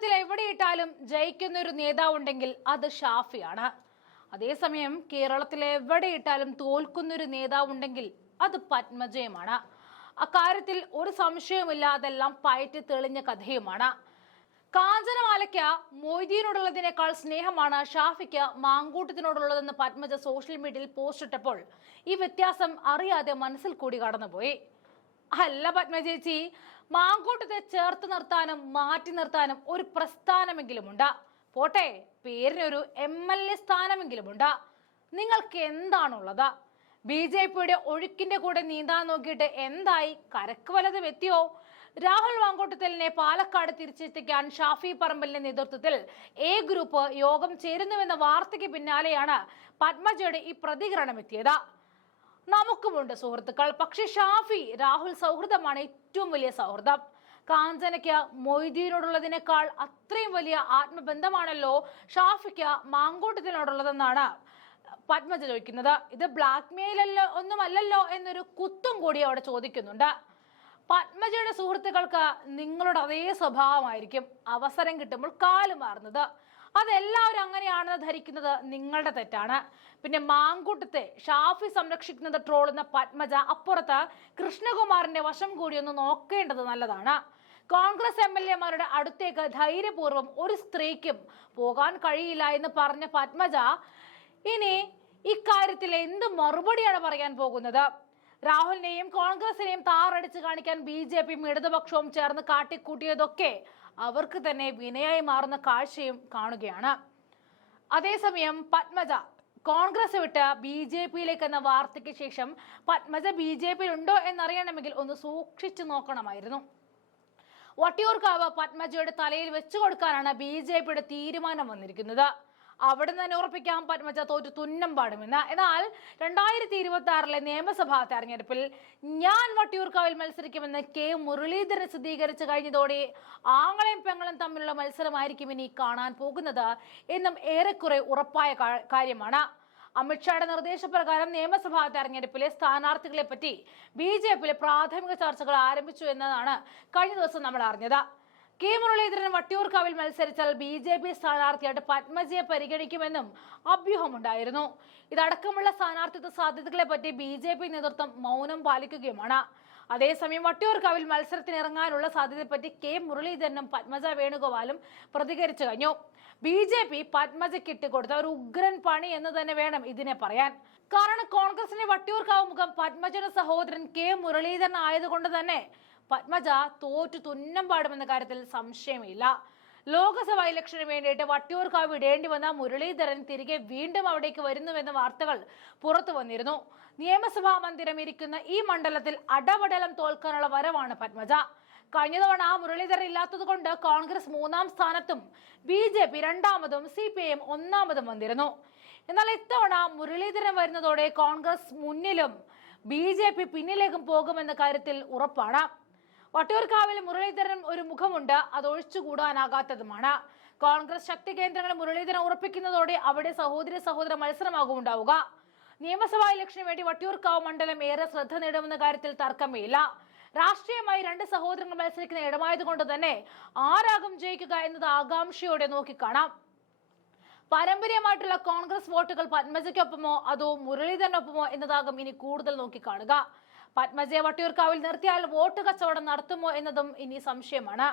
കേരളത്തിൽ എവിടെയിട്ടാലും ജയിക്കുന്ന ഒരു നേതാവുണ്ടെങ്കിൽ അത് ഷാഫിയാണ്. അതേസമയം കേരളത്തിൽ എവിടെയിട്ടാലും തോൽക്കുന്ന ഒരു നേതാവുണ്ടെങ്കിൽ അത് പത്മജയുമാണ്. അക്കാര്യത്തിൽ ഒരു സംശയവുമില്ല, അതെല്ലാം പയറ്റി തെളിഞ്ഞ കഥയുമാണ്. കാഞ്ചനമാലയ്ക്ക് മൊയ്തീനോടുള്ളതിനേക്കാൾ സ്നേഹമാണ് ഷാഫിക്ക് മാങ്കൂട്ടത്തിനോടുള്ളതെന്ന് പത്മജ സോഷ്യൽ മീഡിയയിൽ പോസ്റ്റ് ഇട്ടപ്പോൾ ഈ വ്യത്യാസം അറിയാതെ മനസ്സിൽ കൂടി കടന്നുപോയി. അല്ല പത്മജേച്ചി, മാങ്കൂട്ടത്തെ ചേർത്ത് നിർത്താനും മാറ്റി നിർത്താനും ഒരു പ്രസ്ഥാനമെങ്കിലുമുണ്ട്. പോട്ടെ, പേരിനൊരു MLA സ്ഥാനമെങ്കിലുമുണ്ട്. നിങ്ങൾക്ക് എന്താണുള്ളത്? BJP-യുടെ ഒഴുക്കിന്റെ കൂടെ നീന്താൻ നോക്കിയിട്ട് എന്തായി? കരക്ക് വലതും എത്തിയോ? രാഹുൽ മാങ്കൂട്ടത്തിലിനെ പാലക്കാട് തിരിച്ചെത്തിക്കാൻ ഷാഫി പറമ്പലിന്റെ നേതൃത്വത്തിൽ A ഗ്രൂപ്പ് യോഗം ചേരുന്നുവെന്ന വാർത്തയ്ക്ക് പിന്നാലെയാണ് പത്മജയുടെ ഈ പ്രതികരണം എത്തിയത്. നമുക്കുമുണ്ട് സുഹൃത്തുക്കൾ, പക്ഷെ ഷാഫി രാഹുൽ സൗഹൃദമാണ് ഏറ്റവും വലിയ സൗഹൃദം. കാഞ്ചനയ്ക്ക് മൊയ്തീനോടുള്ളതിനേക്കാൾ അത്രയും വലിയ ആത്മബന്ധമാണല്ലോ ഷാഫിക്ക് മാങ്കൂട്ടത്തിനോടുള്ളതെന്നാണ് പത്മജ ചോദിക്കുന്നത്. ഇത് ബ്ലാക്ക് മെയിലല്ലോ ഒന്നുമല്ലല്ലോ എന്നൊരു കുത്തും കൂടി അവിടെ ചോദിക്കുന്നുണ്ട്. പത്മജയുടെ സുഹൃത്തുക്കൾക്ക് നിങ്ങളുടെ അതേ സ്വഭാവമായിരിക്കും, അവസരം കിട്ടുമ്പോൾ കാല് മാറുന്നത്. അതെല്ലാവരും അങ്ങനെയാണെന്ന് ധരിക്കുന്നത് നിങ്ങളുടെ തെറ്റാണ്. പിന്നെ മാങ്കൂട്ടത്തെ ഷാഫി സംരക്ഷിക്കുന്നത് ട്രോളുന്ന പത്മജ അപ്പുറത്ത് കൃഷ്ണകുമാറിന്റെ വശം കൂടി ഒന്ന് നോക്കേണ്ടത് നല്ലതാണ്. കോൺഗ്രസ് MLA-മാരുടെ അടുത്തേക്ക് ധൈര്യപൂർവ്വം ഒരു സ്ത്രീക്കും പോകാൻ കഴിയില്ല എന്ന് പറഞ്ഞ പത്മജ ഇനി ഇക്കാര്യത്തിൽ എന്ത് മറുപടിയാണ് പറയാൻ പോകുന്നത്? രാഹുലിനെയും കോൺഗ്രസിനെയും താറടിച്ച് കാണിക്കാൻ BJP-യും ഇടതുപക്ഷവും ചേർന്ന് കാട്ടിക്കൂട്ടിയതൊക്കെ അവർക്ക് തന്നെ വിനയായി മാറുന്ന കാഴ്ചയും കാണുകയാണ്. അതേസമയം പത്മജ കോൺഗ്രസ് വിട്ട് BJP-യിലേക്ക് എന്ന വാർത്തയ്ക്ക് ശേഷം പത്മജ BJP-യിൽ ഉണ്ടോ എന്നറിയണമെങ്കിൽ ഒന്ന് സൂക്ഷിച്ചു നോക്കണമായിരുന്നു. വട്ടിയൂർക്കാവ് പത്മജയുടെ തലയിൽ വെച്ചു കൊടുക്കാനാണ് BJP-യുടെ തീരുമാനം വന്നിരിക്കുന്നത്. അവിടെ തന്നെ ഉറപ്പിക്കാം പത്മജ തോറ്റു തുന്നം പാടുമെന്ന്. എന്നാൽ 2026 നിയമസഭാ തെരഞ്ഞെടുപ്പിൽ ഞാൻ വട്ടിയൂർക്കാവിൽ മത്സരിക്കുമെന്ന് K മുരളീധരൻ സ്ഥിരീകരിച്ചു കഴിഞ്ഞതോടെ ആങ്ങളെയും പെങ്ങളും തമ്മിലുള്ള മത്സരമായിരിക്കും ഇനി കാണാൻ പോകുന്നത് എന്നും ഏറെക്കുറെ ഉറപ്പായ കാര്യമാണ്. അമിത്ഷായുടെ നിർദ്ദേശപ്രകാരം നിയമസഭാ തെരഞ്ഞെടുപ്പിലെ സ്ഥാനാർത്ഥികളെ പറ്റി BJP-യിലെ പ്രാഥമിക ചർച്ചകൾ ആരംഭിച്ചു എന്നതാണ് കഴിഞ്ഞ ദിവസം നമ്മൾ അറിഞ്ഞത്. K മുരളീധരൻ വട്ടിയൂർക്കാവിൽ മത്സരിച്ചാൽ BJP സ്ഥാനാർത്ഥിയായിട്ട് പത്മജയെ പരിഗണിക്കുമെന്നും അഭ്യൂഹമുണ്ടായിരുന്നു. ഇതടക്കമുള്ള സ്ഥാനാർത്ഥിത്വ സാധ്യതകളെ പറ്റി BJP നേതൃത്വം മൗനം പാലിക്കുകയുമാണ്. അതേസമയം വട്ടിയൂർക്കാവിൽ മത്സരത്തിന് ഇറങ്ങാനുള്ള സാധ്യതയെപ്പറ്റി K മുരളീധരനും പത്മജ വേണുഗോപാലും പ്രതികരിച്ചു കഴിഞ്ഞു. BJP പത്മജയ്ക്ക് ഇട്ടുകൊടുത്ത ഒരു ഉഗ്രൻ പണി എന്ന് തന്നെ വേണം ഇതിനെ പറയാൻ. കാരണം കോൺഗ്രസിന്റെ വട്ടിയൂർക്കാവ് മുഖം പത്മജയുടെ സഹോദരൻ K മുരളീധരൻ ആയതുകൊണ്ട് തന്നെ പത്മജ തോറ്റു തുന്നം പാടുമെന്ന കാര്യത്തിൽ സംശയമില്ല. ലോക്സഭാ ഇലക്ഷന് വേണ്ടിയിട്ട് വട്ടിയൂർക്കാവ് വിടേണ്ടി വന്ന മുരളീധരൻ തിരികെ വീണ്ടും അവിടേക്ക് വരുന്നുവെന്ന വാർത്തകൾ പുറത്തു വന്നിരുന്നു. നിയമസഭാ മന്ദിരം ഇരിക്കുന്ന ഈ മണ്ഡലത്തിൽ അടപടലം തോൽക്കാനുള്ള വരവാണ് പത്മജ. കഴിഞ്ഞ തവണ മുരളീധരൻ ഇല്ലാത്തത് കൊണ്ട് കോൺഗ്രസ് 3-ാം സ്ഥാനത്തും BJP 2-മതും CPIM 1-മതും വന്നിരുന്നു. എന്നാൽ ഇത്തവണ മുരളീധരൻ വരുന്നതോടെ കോൺഗ്രസ് മുന്നിലും BJP പിന്നിലേക്കും പോകുമെന്ന കാര്യത്തിൽ ഉറപ്പാണ്. വട്ടിയൂർക്കാവിൽ മുരളീധരൻ ഒരു മുഖമുണ്ട്, അത് ഒഴിച്ചുകൂടാനാകാത്തതുമാണ്. കോൺഗ്രസ് ശക്തി കേന്ദ്രങ്ങൾ മുരളീധരൻ ഉറപ്പിക്കുന്നതോടെ അവിടെ സഹോദര മത്സരമാകും ഉണ്ടാവുക. നിയമസഭാ ഇലക്ഷന് വേണ്ടി വട്ടിയൂർക്കാവ് മണ്ഡലം ഏറെ ശ്രദ്ധ നേടുമെന്ന കാര്യത്തിൽ തർക്കമേയില്ല. രാഷ്ട്രീയമായി 2 സഹോദരങ്ങൾ മത്സരിക്കുന്ന ഇടമായതുകൊണ്ട് തന്നെ ആരാകും ജയിക്കുക എന്നത് ആകാംക്ഷയോടെ നോക്കിക്കാണാം. പാരമ്പര്യമായിട്ടുള്ള കോൺഗ്രസ് വോട്ടുകൾ പത്മജയ്ക്കൊപ്പമോ അതോ മുരളീധരനൊപ്പമോ എന്നതാകും ഇനി കൂടുതൽ നോക്കിക്കാണുക. പത്മജയെ വട്ടിയൂർക്കാവിൽ നിർത്തിയാൽ വോട്ട് കച്ചവടം നടത്തുമോ എന്നതും ഇനി സംശയമാണ്.